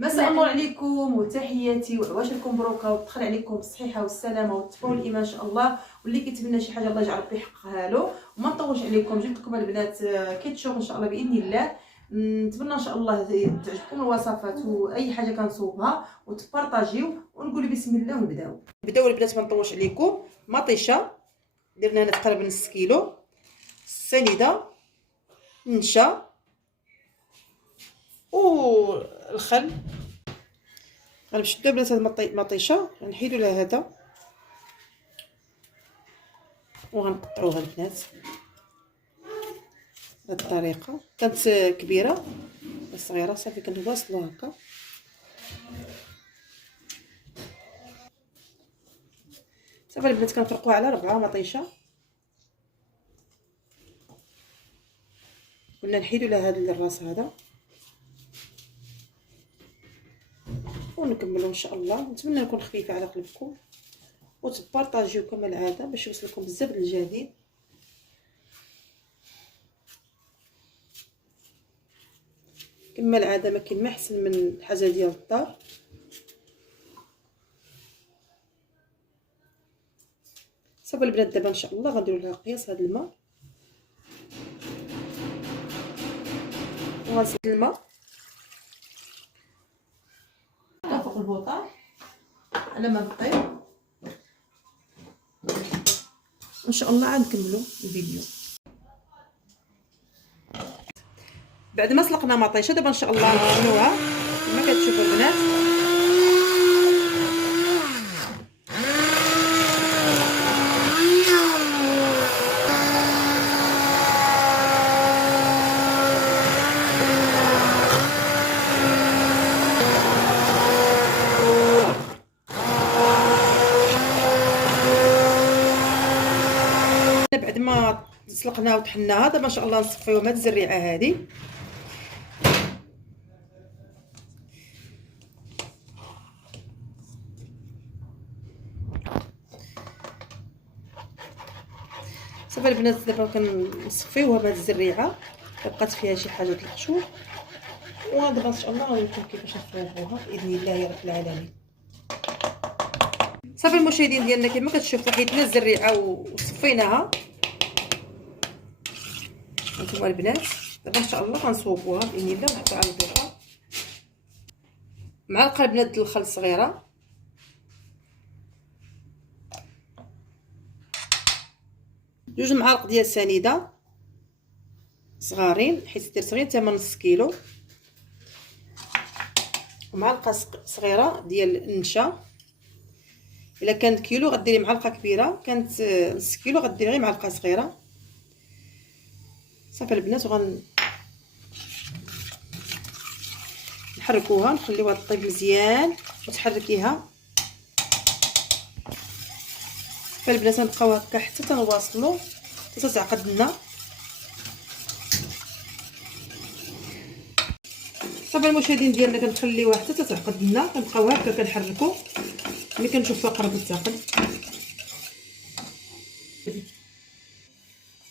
مساء النور عليكم وتحياتي وعواشركم مبروكه وتدخل عليكم بالصحيحه والسلامه والتفاؤل الايمان ان شاء الله. واللي كيتمنى شي حاجه الله يجعل ربي يحققها له. وما نطولش عليكم، جبت لكم البنات كيتشوف ان شاء الله باذن الله. نتمنى ان شاء الله تعجبكم الوصفات واي حاجه كنصوبها وتبارطاجيو ونقول بسم الله ونبداو البنات. ما نطولش عليكم. مطيشه درنا هنا تقريبا نص كيلو، السنيده، النشا والخل. غنشدو بنات هاد المطيشه، غنحيدو لها هذا وغنقطعوها البنات بهاد الطريقه. كانت كبيره صغيره صافي كنواصلو هكا. صافي البنات كنفرقوها على 4 مطيشه. قلنا نحيدو لها هاد الراس هذا ونكملوا ان شاء الله. نتمنى نكون خفيفه على قلبكم وتبارطاجيو كما العاده باش يوصلكم بزاف الجديد. كما العاده ما كاين ما احسن من الحاجه ديال الدار. صافي البنات دابا ان شاء الله غنديروا لها قياس هذا الماء، وغنزيد الماء فوق البوطه على ما بطيب. ان شاء الله عاد نكملوا الفيديو بعد ما سلقنا مطيشه. دابا ان شاء الله نشنوها كما كتشوفوا البنات. بعد ما سلقناها وطحناها دابا ان شاء الله نصفيوها هاد الزريعه هذه. صافي البنات دابا كنصفيوها بهاد الزريعه، بقات فيها شي حاجه د القشور. ودابا ان شاء الله غنوريكم كيفاش نصفيوها باذن الله يا رب العالمين. صافي المشاهدين ديالنا كما كتشوفوا حيدنا الزريعه وصفيناها هانتوما البنات. دابا ان شاء الله غنصوبوها باذن الله ونحطوها على البوطه. معلقه البنات ديال الخل صغيره، جوج معالق ديال السنيده صغارين حيت دير صغير تما نص كيلو، ومعلقه صغيره ديال النشا. الا كانت كيلو غديري معلقه كبيره، كانت نص كيلو غديري غير معلقه صغيره. صافي البنات نحركوها نخليوها طيب مزيان وتحركيها. فالبنات نبقاو هكا حتى تنواصلوا حتى تعقد لنا. صافي المشاهدين ديالنا كنخليوها حتى تعقد لنا، كنبقاو هكا كنحركوا ملي كنشوفوها قربت تعقد.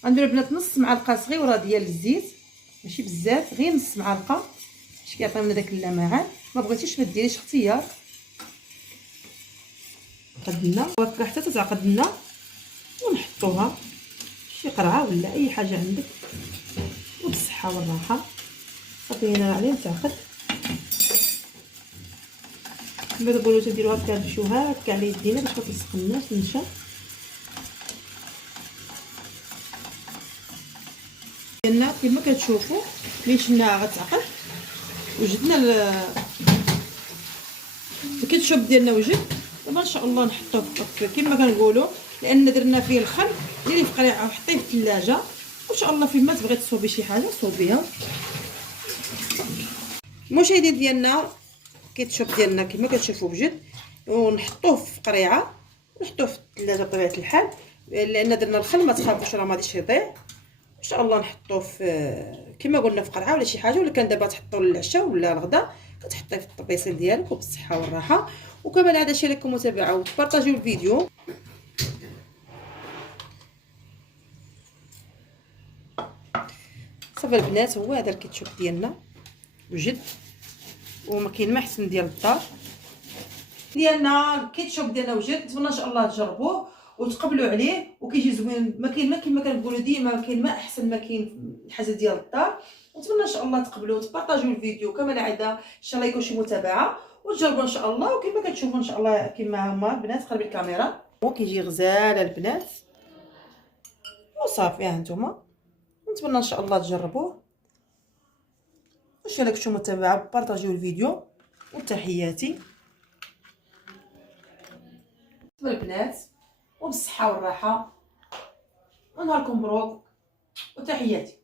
غنديروا البنات نص معلقه صغيره ديال الزيت، ماشي بزاف، غير نص معلقه باش كيعطي لنا داك اللمعان. ما بغيتيش ما ديريش، اختيار. قدنا هكا حتى تتعقد لنا ونحطوها شي قرعه ولا اي حاجه عندك وبالصحه والراحه. صافي هنا عليه تعقد. كما تقولوا تديروا هكا تمشوها هكا على يدينا باش ما تلصقناش النشا ديالنا. كما كتشوفوا ملي شلناها غتعقد وجدنا الكيتشوب ديالنا وجد. دابا ان شاء الله نحطوه كما كنقولوا، لان درنا فيه الخل. ديريه في قريعه وحطيه في الثلاجه، وان شاء الله فين ما تبغي تصوبي شي حاجه صوبيها. المشاهدين ديالنا كيتشوب ديالنا كما كتشوفوا بجد، ونحطوه في قريعه ونحطوه في الثلاجه بطبيعه الحال، لان درنا الخل ما تخافوش راه ما غاديش يضيع. ان شاء الله نحطوه في كما قلنا في قرعه ولا شي حاجه، ولا كان دابا تحطوه للعشاء ولا الغداء كتحطيه في الطبيصيل ديالك وبالصحه والراحه. وكما العاده شي لكم متابعه وتبارطاجيو الفيديو. صافي البنات هو هذا الكيتشوب ديالنا وجد. وما كاين ما احسن ديال الدار ديالنا. الكيتشوب ديالنا وجد، نتمنى ان شاء الله تجربوه وتقبلوا عليه وكيجي زوين. ما كاين ما كما كنقولوا ديما، كاين ما احسن ما كاين الحاجه ديال الدار. نتمنى ان شاء الله تقبلوا وتبارطاجيو الفيديو كما العاده، ان شاء الله يكون شي متابعه وتجربوا ان شاء الله. وكما كتشوفوا ان شاء الله كما هما البنات قرب الكاميرا وكيجي غزال البنات وصافي. ها نتوما، نتمنى ان شاء الله تجربوه. وشاركتوا متابعه، بارطاجيو الفيديو، وتحياتي البنات وبالصحه والراحه، ونهاركم مبروك وتحياتي.